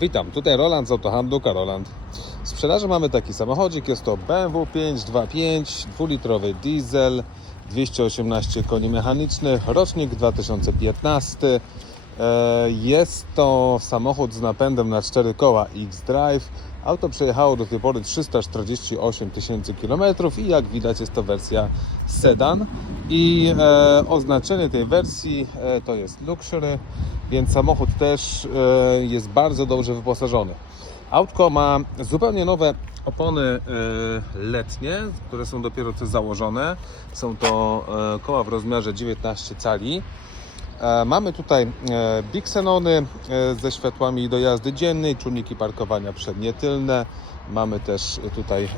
Witam, tutaj Roland z Autohandlu Karoland. W sprzedaży mamy taki samochodzik, jest to BMW 525, dwulitrowy diesel, 218 koni mechanicznych, rocznik 2015. E, Jest to samochód z napędem na 4 koła X-Drive. Auto przejechało do tej pory 348 tysięcy kilometrów i jak widać jest to wersja sedan. I e, oznaczenie tej wersji e, to jest Luxury, więc samochód też e, jest bardzo dobrze wyposażony. Autko ma zupełnie nowe opony e, letnie, które są dopiero co założone. Są to e, koła w rozmiarze 19 cali. E, Mamy tutaj e, Bixenony e, ze światłami do jazdy dziennej, czujniki parkowania przednie, tylne. Mamy też tutaj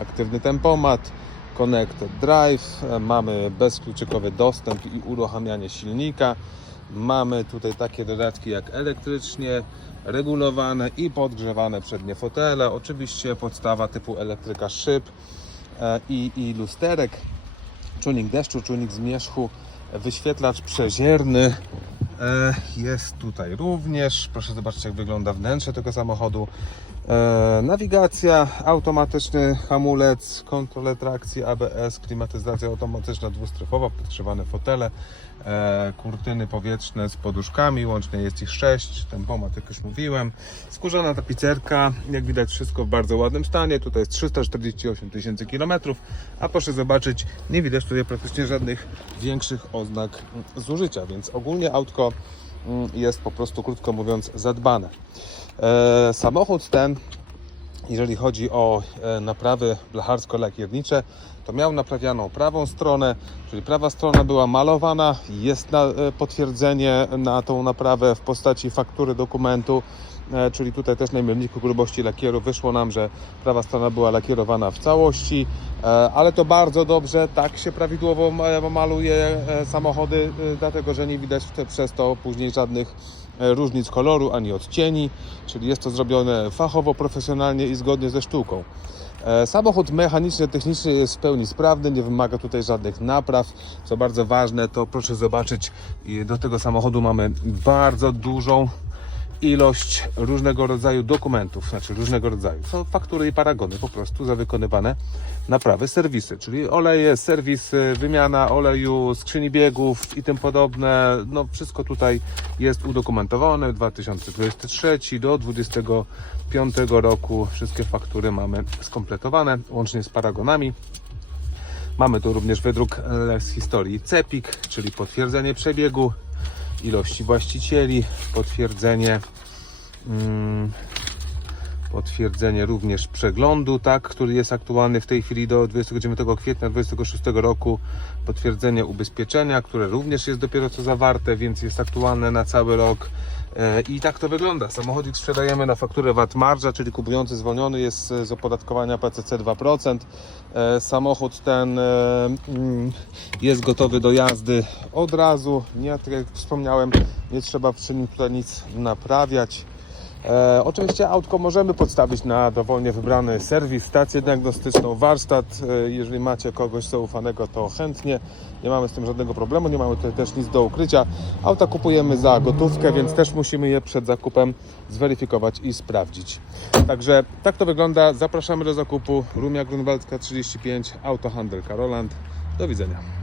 aktywny tempomat, Connected Drive, mamy bezkluczykowy dostęp i uruchamianie silnika. Mamy tutaj takie dodatki jak elektrycznie regulowane i podgrzewane przednie fotele. Oczywiście podstawa typu elektryka szyb i, i lusterek czujnik deszczu, czujnik zmierzchu, wyświetlacz przezierny e, jest tutaj również. Proszę zobaczyć jak wygląda wnętrze tego samochodu. E, Nawigacja, automatyczny hamulec, kontrolę trakcji, ABS, klimatyzacja automatyczna dwustrefowa, podgrzewane fotele, e, kurtyny powietrzne z poduszkami, łącznie jest ich 6, tempomat jak już mówiłem, skórzana tapicerka, jak widać wszystko w bardzo ładnym stanie, tutaj jest 348 tysięcy kilometrów, a proszę zobaczyć, nie widać tutaj praktycznie żadnych większych oznak zużycia, więc ogólnie autko jest po prostu, krótko mówiąc, zadbane. E, samochód ten jeżeli chodzi o e, naprawy blacharsko-lakiernicze, to miał naprawianą prawą stronę, czyli prawa strona była malowana. Jest na, e, potwierdzenie na tą naprawę w postaci faktury dokumentu, czyli tutaj też na mierniku grubości lakieru wyszło nam, że prawa strona była lakierowana w całości, e, ale to bardzo dobrze, tak się prawidłowo ma- maluje e, samochody, e, dlatego że nie widać przez to później żadnych e, różnic koloru ani odcieni, czyli jest to zrobione fachowo, profesjonalnie i zgodnie ze sztuką. E, Samochód mechaniczny, techniczny jest w pełni sprawny, nie wymaga tutaj żadnych napraw. Co bardzo ważne, to proszę zobaczyć, do tego samochodu mamy bardzo dużą ilość różnego rodzaju dokumentów, znaczy różnego rodzaju. Są faktury i paragony po prostu za wykonywane naprawy, serwisy, czyli oleje, serwisy, wymiana oleju, skrzyni biegów i tym podobne. No wszystko tutaj jest udokumentowane. 2023 do 2025 roku wszystkie faktury mamy skompletowane, łącznie z paragonami. Mamy tu również wydruk e, z historii CEPIK, czyli potwierdzenie przebiegu, ilości właścicieli, potwierdzenie mm, potwierdzenie również przeglądu, tak, który jest aktualny w tej chwili do 29 kwietnia 2026 roku, potwierdzenie ubezpieczenia, które również jest dopiero co zawarte, więc jest aktualne na cały rok. E, I tak to wygląda. Samochodzik sprzedajemy na fakturę VAT marża, czyli kupujący zwolniony jest z opodatkowania PCC 2%. E, Samochód ten e, mm, jest gotowy do jazdy od razu. Nie, tak jak wspomniałem, nie trzeba przy nim tutaj nic naprawiać. E, oczywiście autko możemy podstawić na dowolnie wybrany serwis, stację diagnostyczną, warsztat. E, jeżeli macie kogoś zaufanego, to chętnie. Nie mamy z tym żadnego problemu, nie mamy tutaj też nic do ukrycia. Auta kupujemy za gotówkę, więc też musimy je przed zakupem zweryfikować i sprawdzić. Także tak to wygląda. Zapraszamy do zakupu. Rumia Grunwaldzka 35, Autohandel Karoland. Do widzenia.